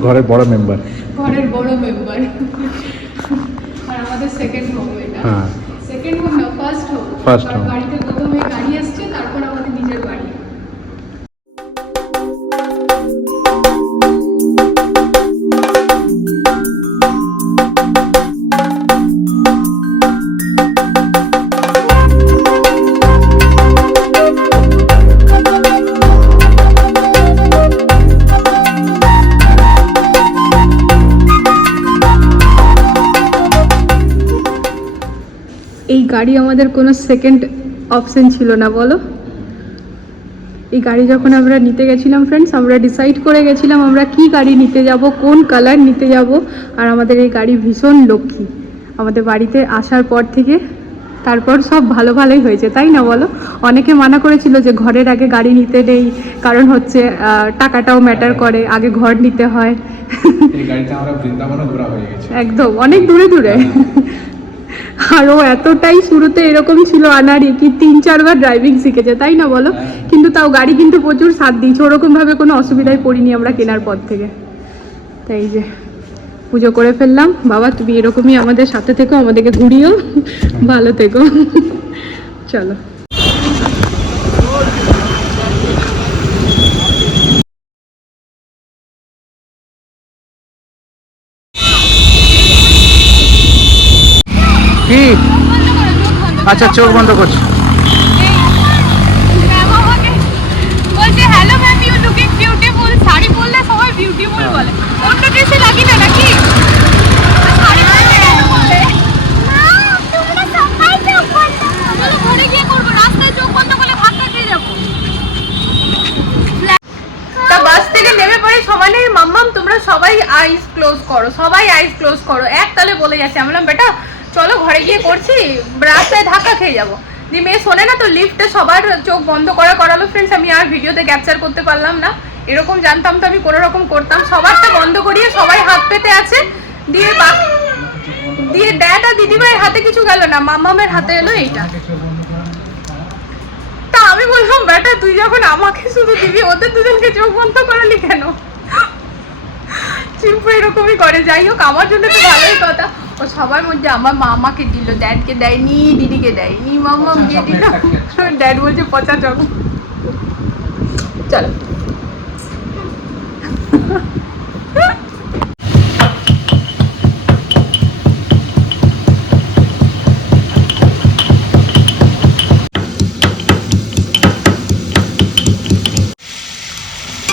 ঘরের বড় মেম্বার ঘরের বড় মেম্বার আর আমাদের সেকেন্ড হোম এটা। হ্যাঁ। সেকেন্ড হোম না ফার্স্ট হোম ফার্স্ট হোম বাড়িতে প্রথমে গাড়ি আসছে গাড়ি আমাদের কোনো সেকেন্ড অপশন ছিল না বলো? এই গাড়ি যখন আমরা নিতে গেছিলাম ফ্রেন্ডস আমরা ডিসাইড করে গেছিলাম আমরা কি গাড়ি নিতে যাব কোন কালার নিতে যাব আর আমাদের এই গাড়ি ভীষণ লক্ষ্মী। আমাদের বাড়িতে আসার পর থেকে তারপর সব ভালো ভালোই হয়েছে তাই না বলো? অনেকে মানা করেছিল যে ঘরের আগে গাড়ি নিতে নেই কারণ হচ্ছে টাকাটাও ম্যাটার করে আগে ঘর নিতে হয়। হয়ে একদম অনেক দূরে দূরে। আর ও এতটাই শুরুতে এরকম ছিল আনারি কি তিন, চারবার ড্রাইভিং শিখেছে, তাই না বলো? কিন্তু তাও গাড়ি কিন্তু প্রচুর সাথ দিয়েছে ওরকমভাবে কোনো অসুবিধায় পড়িনি আমরা কেনার পর থেকে। তাই যে, পুজো করে ফেললাম। বাবা, তুমি এরকমই আমাদের সাথে থেকো, আমাদেরকে ঘুরিও। ভালো থেকো। চলো। পড়ে সমানে মাম্মাম তোমরা সবাই আইস ক্লোজ করো সবাই আইস ক্লোজ করো। এক তালে বলে যাচ্ছে। আমি বললাম বেটা চলো ঘরে গিয়ে করছি, রাস্তায় ধাক্কা খেয়ে যাব। দিয়ে মেয়ে শোনে না তো লিফটে সবার চোখ বন্ধ করা করালো। ফ্রেন্ডস আমি আর ভিডিওতে ক্যাপচার করতে পারলাম না। এরকম জানতাম তো আমি কোনো রকম করতাম। সবারটা বন্ধ করিয়ে সবাই হাত পেতে আছে। দিয়ে দিয়ে আর দিদিভাইয়ের হাতে কিছু গেল না। মাম্মামের হাতে এলো এইটা। তা আমি বললাম, বেটা, তুই যখন আমাকে শুধু দিবি, ওদের দুজনকে চোখ বন্ধ করালি কেন? চিম্পু এরকমই করে। যাই হোক, আমার জন্য তো ভালোই কথা। ও সবার মধ্যে আমার মামাকে দিল ড্যাডকে দেয়নি দিদিকে দেয়নি মামা দিয়ে দিল। ড্যাড বলছে পচা চক। চলো।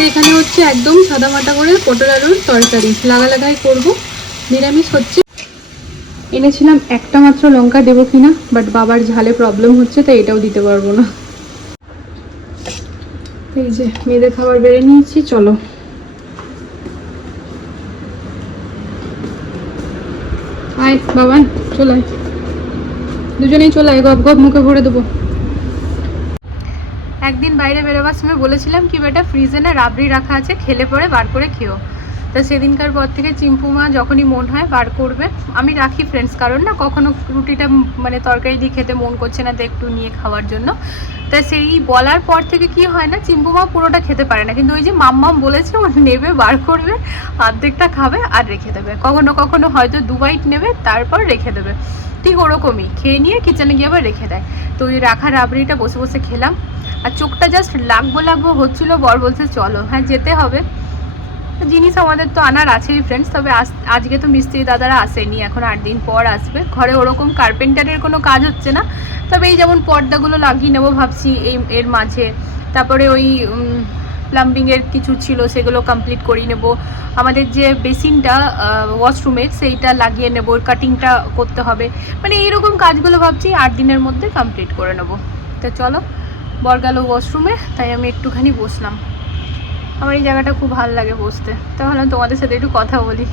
এখানে হচ্ছে একদম সাদা মাটা করে পটল আলুর তরকারি। লাগা লাগাই করব। নিরামিষ হচ্ছে। এনেছিলাম একটা মাত্র লঙ্কা দেবো কিনা বাট বাবার ঝালে প্রবলেম হচ্ছে, তাই এটাও দিতে পারব না। এই যে, মেয়েদের খাবার বেড়ে নিয়েছি, চলো। আয়, বাবান, চলে আয়। দুজনেই চলে আয়, গপ গপ মুখে ভরে দেবো। একদিন বাইরে বেরোবার সময় বলেছিলাম কি, বেটা ফ্রিজে না রাবড়ি রাখা আছে, খেলে পরে বার করে খেও তা সেদিনকার পর থেকে চিম্পু মা যখনই মন হয় বার করবে, আমি রাখি ফ্রেন্ডস কারণ না কখনো রুটিটা মানে তরকারি দিয়ে খেতে মন করছে না তো একটু নিয়ে খাওয়ার জন্য। তা সেই বলার পর থেকে কি হয় না, চিম্পু মা পুরোটা খেতে পারে না। কিন্তু ওই যে মাম্মাম বলেছে, ও নেবে, বার করবে অর্ধেকটা খাবে আর রেখে দেবে। কখনো কখনো হয়তো দু বাইট নেবে, তারপর রেখে দেবে। ঠিক ওরকমই, খেয়ে নিয়ে কিচেনে গিয়ে আবার রেখে দেয়। তো ওই রাখা রাবড়িটা বসে বসে খেলাম। আর চোখটা জাস্ট লাগবো লাগবো হচ্ছিল, বর বলছে, চলো হ্যাঁ যেতে হবে। জিনিস আমাদের তো আনার আছেই ফ্রেন্ডস তবে আজ- আজকে তো মিস্ত্রি দাদারা আসেনি, এখন আট দিন পর আসবে। ঘরে ওরকম কার্পেন্টারের কোনো কাজ হচ্ছে না, তবে এই যেমন পর্দাগুলো লাগিয়ে নেব ভাবছি, এই, এর মাঝে। তারপরে ওই প্লাম্বিংয়ের কিছু ছিল, সেগুলো কমপ্লিট করিয়ে নেব। আমাদের যে বেসিনটা ওয়াশরুমের সেইটা লাগিয়ে নেব কাটিংটা করতে হবে। মানে এইরকম কাজগুলো ভাবছি, আট দিনের মধ্যে কমপ্লিট করে নেব। তো চলো, বর গেল ওয়াশরুমে তাই আমি একটুখানি বসলাম। আমার এই জায়গাটা খুব ভালো লাগে বসতে। তো ভাবলাম তোমাদের সাথে একটু কথা বলি।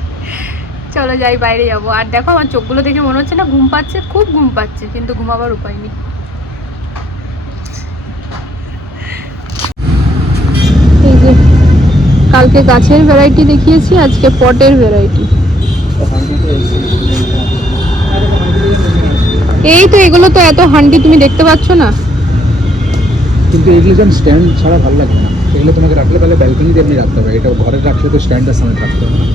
চলো যাই, বাইরে যাব। আর দেখো আমার চোখগুলো দেখে মনে হচ্ছে না ঘুম পাচ্ছে, খুব ঘুম পাচ্ছে, কিন্তু ঘুমাবার উপায় নেই। কালকে গাছের ভ্যারাইটি দেখিয়েছি, আজকে পটের ভ্যারাইটি এই তো এগুলো তো এত হান্ডি তুমি দেখতে পাচ্ছ না? কিন্তু এগুলো যেন স্ট্যান্ড ছাড়া ভালো লাগে না। এগুলো তোমাকে রাখলে তাহলে ব্যালকনিতে এমনি রাখতে হবে। এটা ঘরে রাখলে তো স্ট্যান্ডের সামনে রাখতে হবে না।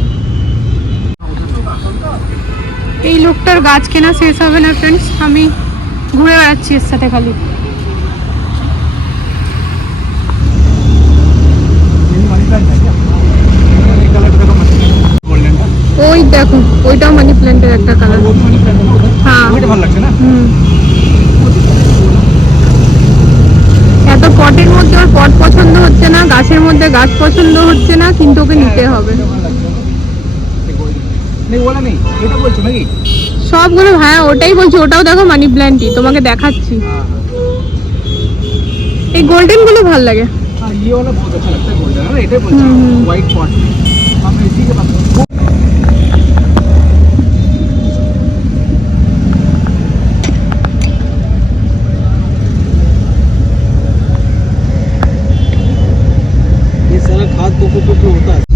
এই লোকটার গাছ কেনা শেষ হবে না ফ্রেন্ডস আমি ঘুরে বেড়াচ্ছি এর সাথে খালি। ওই দেখো ওইটাও মানি প্ল্যান্টের একটা কালার হ্যাঁ। ওইটা ভালো লাগছে না? হুম। এত পটের মধ্যে ওর পট পছন্দ হচ্ছে না গাছের মধ্যে গাছ পছন্দ হচ্ছে না কিন্তু ওকে নিতে হবে নেই ওলা নেই এটা বলছো নাকি সবগুলো হ্যাঁ ওটাই বলছি ওটাও দেখো মানি প্ল্যান্টই তোমাকে দেখাচ্ছি এই গোল্ডেন গুলো ভালো লাগে हाँ ये वाला बहुत अच्छा लगता है गोल्डन है ना इधर बोलते हम्म, हम्म। отак.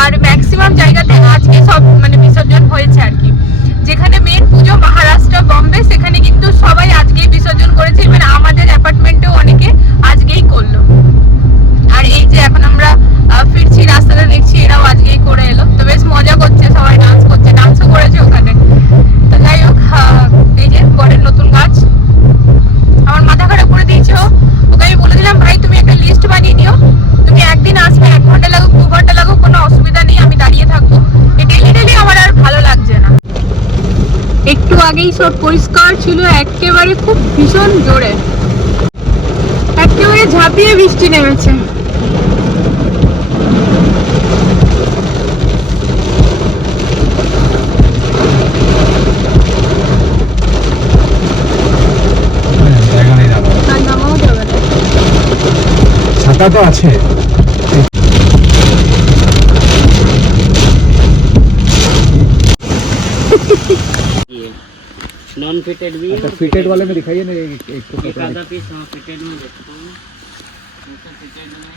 আর ম্যাক্সিমাম জায়গাতে আজকে সব মানে বিসর্জন হয়েছে আর কি। যেখানে মেন পুজো মহারাষ্ট্র, বম্বে, সেখানে কিন্তু সবাই আজকেই বিসর্জন করেছে। মানে আমাদের অ্যাপার্টমেন্টেও অনেকে আজকেই করল। আর এই যে এখন আমরা ফিরছি, রাস্তাটা দেখছি, এরাও আজকেই করে এলো। তো বেশ মজা করছে সবাই ডান্স করছে ডান্সও করেছে ওখানে তো যাই হোক আহ, এই যে বরের নতুন গাছ আমার মাথা খারাপ করে দিয়েছে ও। ওকে আমি বলে দিলাম ভাই তুমি একটা লিস্ট বানিয়ে নিও তুমি একদিন আসবে এক ঘণ্টা লাগুক দু ঘণ্টা লাগুক কোনো অসুবিধা নেই আমি দাঁড়িয়ে থাকব এই ডেলি ডেলি আমার আর ভালো লাগছে না সব পরিষ্কার ছিল একেবারে খুব ভীষণ জোরে। একেবারে ঝাঁপিয়ে বৃষ্টি নেমেছে। ছাতা তো আছে। नॉन फिटेड भी है अच्छा और फिटेड वाले में दिखाइए ना एक एक तो एक आधा पीस हाँ फिटेड में देखो ऐसा फिटेड में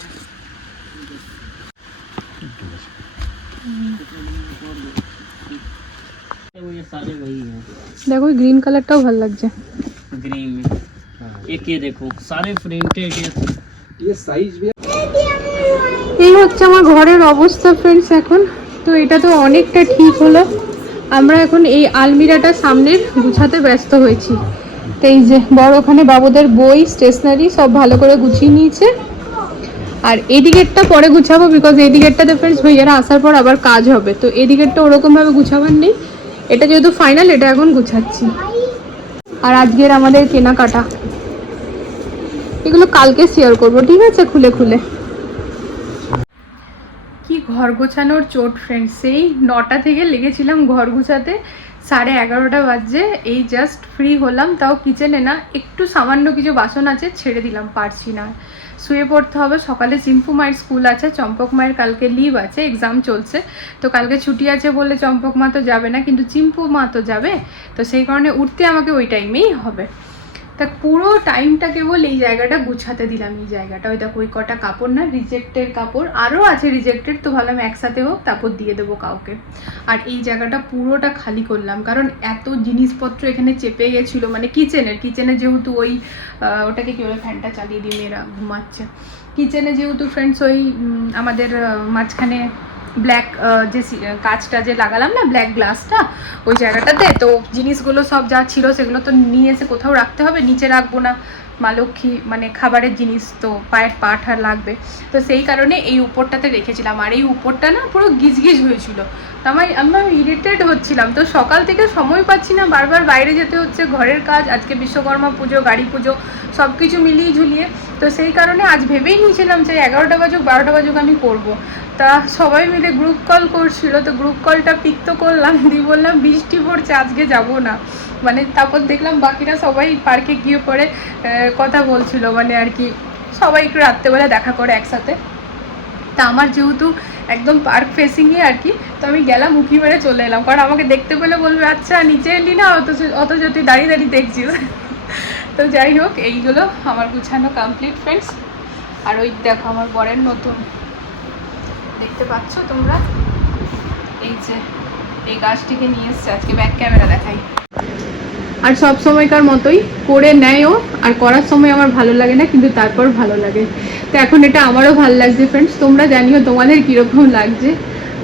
वो ये सारे वही हैं দেখো গ্রিন কালারটাও ভালো লাগছে ग्रीन में एक ये देखो सारे प्रिंटेड ये ये साइज भी এই হচ্ছে আমার ঘরের অবস্থা ফ্রেন্ডস এখন তো এটা তো অনেকটা ঠিক হলো আমরা এখন এই আলমিরাটা সামনের গুছাতে ব্যস্ত হয়েছি। তো এই যে বড় ওখানে বাবুদের বই স্টেশনারি সব ভালো করে গুছিয়ে নিয়েছে। আর এই দিকেরটা পরে গুছাবো বিকজ এই দিকেরটাতে ফ্রেন্ডস ভাইয়ারা আসার পর আবার কাজ হবে। তো এই দিকেরটা ওরকমভাবে গুছাবার নেই। এটা যেহেতু ফাইনাল এটা এখন গুছাচ্ছি। আর আজকের আমাদের কেনাকাটা। এগুলো কালকে শেয়ার করব, ঠিক আছে? খুলে খুলে। কি ঘর গোছানোর চোট ফ্রেন্ড সেই নটা থেকে লেগেছিলাম ঘর গোছাতে, সাড়ে এগারোটা বাজে এই জাস্ট ফ্রি হলাম, তাও কিচেনে না, একটু সামান্য কিছু বাসন আছে, ছেড়ে দিলাম, পারছি না। শুয়ে পড়তে হবে, সকালে চিম্পু মায়ের স্কুল আছে, চম্পক মায়ের কালকে লিভ আছে এক্সাম চলছে, তো কালকে ছুটি আছে বলে চম্পক মা তো যাবে না, কিন্তু চিম্পু মা তো যাবে, তো সেই কারণে উঠতে আমাকে ওই টাইমেই হবে। তা পুরো টাইমটা কেবল এই জায়গাটা গুছাতে দিলাম, এই জায়গাটা। ওই দেখো, ওই কটা কাপড় না রিজেক্টের কাপড়। আরও আছে রিজেক্টেড তো ভাবলাম একসাথে হোক, তারপর দিয়ে দেবো কাউকে। আর এই জায়গাটা পুরোটা খালি করলাম, কারণ এত জিনিসপত্র এখানে চেপে গেছিল মানে কিচেনের কিচেনে যেহেতু ওই ওটাকে কী বলে ফ্যানটা চালিয়ে দিয়ে মেয়েরা ঘুমাচ্ছে। কিচেনে যেহেতু ফ্রেন্ডস ওই আমাদের মাঝখানে ব্ল্যাক যে সি- আহ, যে লাগালাম না ব্ল্যাক গ্লাসটা ওই জায়গাটাতে তো জিনিসগুলো সব যা ছিল সেগুলো তো নিয়ে এসে কোথাও রাখতে হবে নিচে রাখব না। মা লক্ষ্মী মানে খাবারের জিনিস তো পায়ের পাট আর লাগবে। তো সেই কারণে এই উপরটাতে রেখেছিলাম। আর এই উপরটা না পুরো গিজগিজ হয়েছিল। তো আমার আমার ইরিটেট হচ্ছিলাম। তো সকাল থেকে সময় পাচ্ছি না বারবার বাইরে যেতে হচ্ছে ঘরের কাজ আজকে বিশ্বকর্মা পুজো গাড়ি পুজো সব কিছু মিলিয়ে ঝুলিয়ে। তো সেই কারণে আজ ভেবেই নিয়েছিলাম যে এগারোটা বাজুক বারোটা বাজুক আমি করব। তা সবাই মিলে গ্রুপ কল করছিল, তো গ্রুপ কলটা পিক তো করলাম, দিয়ে বললাম, বৃষ্টি পড়ছে, আজকে যাব না। মানে তারপর দেখলাম বাকিরা সবাই পার্কে গিয়ে পরে কথা বলছিল মানে আর কি, সবাই একটু রাত্রেবেলা দেখা করে একসাথে। তা আমার যেহেতু একদম পার্ক ফেসিংয়ে আর কি, তো আমি গেলাম, উঁকি মেরে চলে এলাম। কারণ আমাকে দেখতে পেলে বলবে আচ্ছা নিচে এলি না, অথচ অথচ তুই দাঁড়িয়ে দাঁড়িয়ে দেখছিস। তো যাই হোক এইগুলো আমার গুছানো কমপ্লিট ফ্রেন্ডস আর ওই দেখো, আমার বরের নতুন দেখতে পাচ্ছ তোমরা? এই যে, এই গাছটিকে নিয়ে এসছে, আজকে ব্যাক ক্যামেরা দেখাই। আর সব সময়কার মতোই করে নেয়ও, আর করার সময় আমার ভালো লাগে না, কিন্তু তারপর ভালো লাগে। তো এখন এটা আমারও ভালো লাগছে ফ্রেন্ডস তোমরা জানিও তোমাদের কীরকম লাগছে।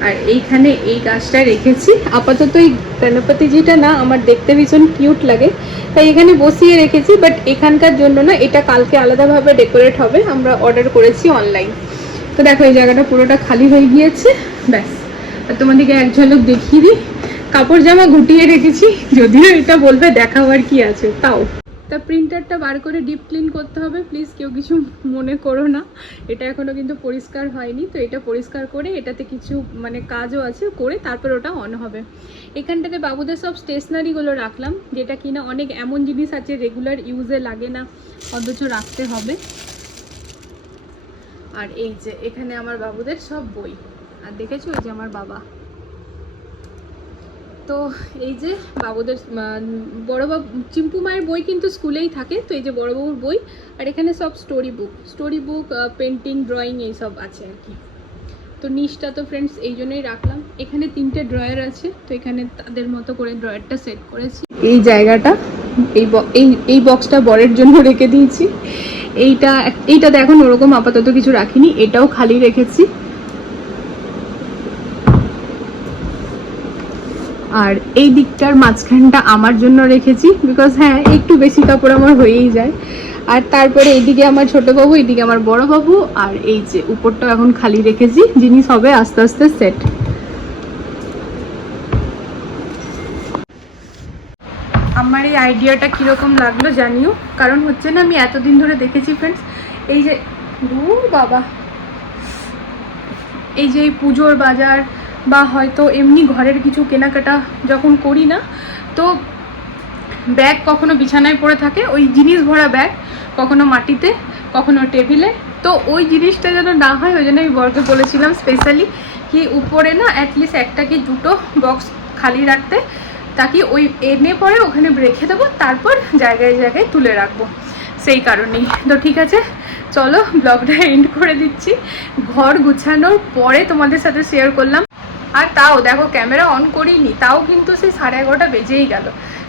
আর এইখানে এই গাছটা রেখেছি। আপাতত এই গণপতিজিটা না, আমার দেখতে ভীষণ কিউট লাগে। তাই এখানে বসিয়ে রেখেছি বাট এখানকার জন্য না, এটা কালকে আলাদাভাবে ডেকোরেট হবে। আমরা অর্ডার করেছি অনলাইন তো দেখো, এই জায়গাটা পুরোটা খালি হয়ে গিয়েছে। ব্যাস। আর তোমাদেরকে এক ঝলক দেখিয়ে দিই। কাপড় জামা গুটিয়ে রেখেছি, যদিও এটা বলবে দেখাবার কি আছে, তাও। তা প্রিন্টারটা বার করে ডিপ ক্লিন করতে হবে প্লিজ কেউ কিছু মনে করো না। এটা এখনও কিন্তু পরিষ্কার হয়নি, তো এটা পরিষ্কার করে এটাতে কিছু মানে কাজও আছে, করে তারপর ওটা অন হবে। এখানটাতে বাবুদের সব স্টেশনারিগুলো রাখলাম, যেটা কিনা অনেক এমন জিনিস আছে রেগুলার ইউজে লাগে না, অথচ রাখতে হবে। আর এই যে এখানে আমার বাবুদের সব বই। আর দেখেছ ওই যে আমার বাবা। তো এই যে বাবুদের আহ, বড় বাবু চিম্পু মায়ের বই কিন্তু স্কুলেই থাকে তো এই যে বড় বাবুর বই। আর এখানে সব story book story book painting drawing এইসব আছে আর কি। তো নিচটা তো ফ্রেন্ডস এই জন্যই রাখলাম। এখানে তিনটে ড্রয়ার আছে তো এখানে তাদের মতো করে ড্রয়ারটা সেট করেছি। এই জায়গাটা এই এই বক্সটা বরের জন্য রেখে দিয়েছি। এইটা এইটাতে এখন ওরকম আপাতত কিছু রাখিনি, এটাও খালি রেখেছি। আর এই দিকটার মাঝখানটা আমার জন্য রেখেছি বিকজ হ্যাঁ একটু বেশি কাপড় আমার হয়েই যায়। আর তারপরে এইদিকে আমার ছোট বাবু, এইদিকে আমার বড় বাবু, আর এই যে উপরটাও এখন খালি রেখেছি, জিনিস হবে আস্তে আস্তে সেট আমার এই আইডিয়াটা কীরকম লাগল জানিও। কারণ হচ্ছে না আমি এতদিন ধরে দেখেছি ফ্রেন্ডস এই যে দূর বাবা। এই যে এই পুজোর বাজার বা হয়তো এমনি ঘরের কিছু কেনাকাটা যখন করি না, তো ব্যাগ কখনো বিছানায় পড়ে থাকে, ওই জিনিস ভরা ব্যাগ কখনো মাটিতে, কখনো টেবিলে তো ওই জিনিসটা যেন না হয়, ওই জন্য আমি বরকে বলেছিলাম স্পেশালি কি উপরে না অ্যাটলিস্ট একটা কি দুটো বক্স খালি রাখতে। তাকে ওই এনে পরে ওখানে রেখে দেবো, তারপর জায়গায় জায়গায় তুলে রাখব। সেই কারণেই। তো ঠিক আছে, চলো ব্লগটা এন্ড করে দিচ্ছি। ঘর গুছানোর পরে তোমাদের সাথে শেয়ার করলাম। আর তাও, দেখো ক্যামেরা অন করিনি, তাও কিন্তু সেই সাড়ে এগারোটা বেজেই গেল।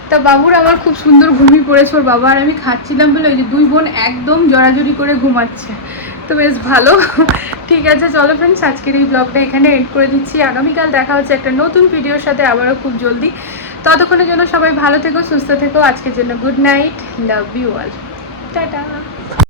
তা বাবুর আমার খুব সুন্দর ঘুমিয়ে পড়েছে ওর বাবা, আর আমি খাচ্ছিলাম বলে ওই যে দুই বোন একদম জড়াজড়ি করে ঘুমাচ্ছে। তো বেশ ভালো। ঠিক আছে, চলো ফ্রেন্ডস আজকের এই ব্লগটা এখানে এন্ড করে দিচ্ছি। আগামীকাল দেখা হচ্ছে একটা নতুন ভিডিওর সাথে, আবারও খুব জলদি। ততক্ষণের জন্য সবাই ভালো থেকো, সুস্থ থেকো। আজকের জন্য good night love you all tata.